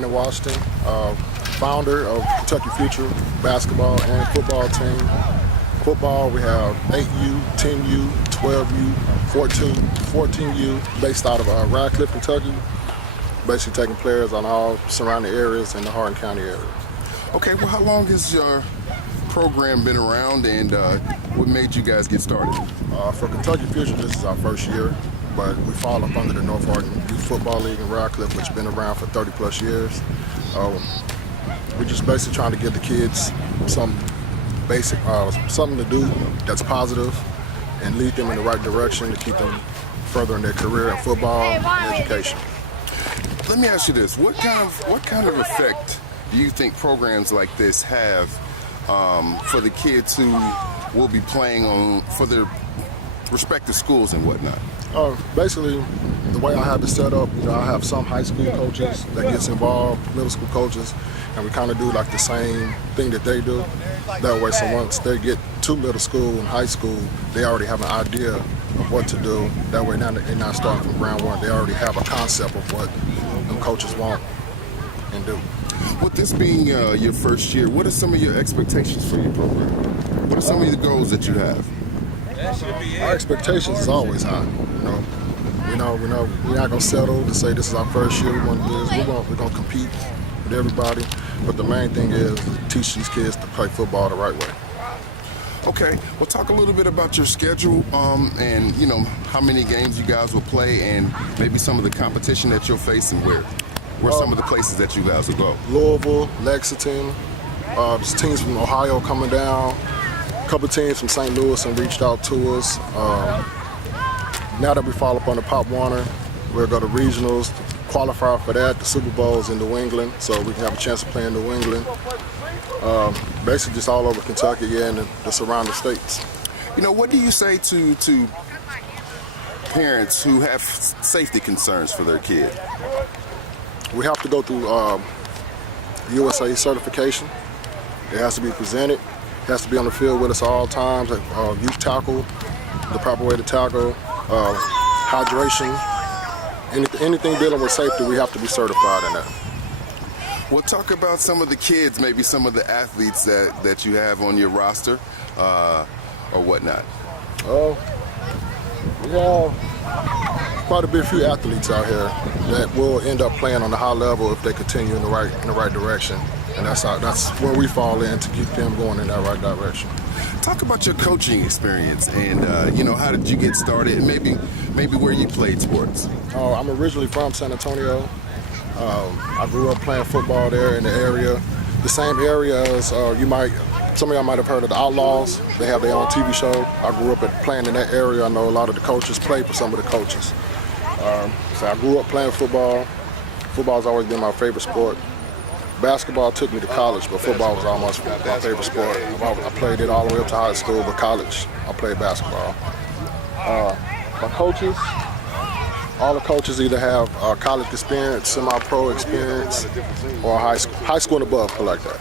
Brandon Washington, founder of Kentucky Future basketball and football team. Football, we have 8U, 10U, 12U, 14U, based out of Radcliffe, Kentucky, basically taking players on all surrounding areas in the Hardin County area. Okay, well, how long has your program been around, and what made you guys get started? For Kentucky Future, this is our first year, but we fall up under the North Hardin Youth Football League in Radcliffe, which has been around for 30 plus years. We're just basically trying to give the kids some basic, something to do that's positive and lead them in the right direction to keep them further in their career in football and education. Let me ask you this: what kind of effect do you think programs like this have for the kids who will be playing for their respective schools and whatnot? Basically, the way I have it set up, I have some high school coaches that gets involved, middle school coaches, and we kind of do like the same thing that they do. That way, so once they get to middle school and high school, they already have an idea of what to do. That way, now they're not starting from ground one. They already have a concept of what the coaches want and do. With this being your first year, what are some of your expectations for your program? What are some of the goals that you have? Our expectations is always high. We're not gonna settle to say this is our first year. We want to do this. We're gonna compete with everybody. But the main thing is teach these kids to play football the right way. Okay, well, talk a little bit about your schedule and how many games you guys will play, and maybe some of the competition that you'll face, and where some of the places that you guys will go. Louisville, Lexington, there's teams from Ohio coming down. A couple teams from St. Louis and reached out to us. Now that we fall up on the Pop Warner, we'll go to regionals, to qualify for that. The Super Bowl's in New England, so we can have a chance to play in New England. Basically just all over Kentucky and the surrounding states. What do you say to parents who have safety concerns for their kid? We have to go through USA certification. It has to be presented. It has to be on the field with us at all times. Youth tackle, the proper way to tackle, hydration. Anything dealing with safety, we have to be certified in that. Well, talk about some of the kids, maybe some of the athletes that you have on your roster or whatnot. We have quite a few athletes out here that will end up playing on the high level if they continue in the right direction, and that's where we fall in to keep them going in that right direction. Talk about your coaching experience, and how did you get started, and maybe where you played sports. I'm originally from San Antonio. I grew up playing football there in the area, the same area as some of y'all might have heard of the Outlaws. They have their own TV show. I grew up playing in that area. I know a lot of the coaches played for some of the coaches. So I grew up playing football. Football's always been my favorite sport. Basketball took me to college, but football was almost my favorite sport. I played it all the way up to high school, but college, I played basketball. My coaches, all the coaches either have college experience, semi-pro experience, or high school and above, like that.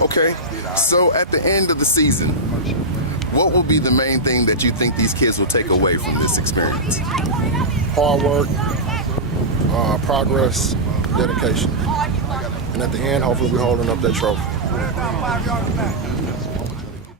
Okay, so at the end of the season, what will be the main thing that you think these kids will take away from this experience? Hard work, progress, dedication. And at the end, hopefully we're holding up that trophy.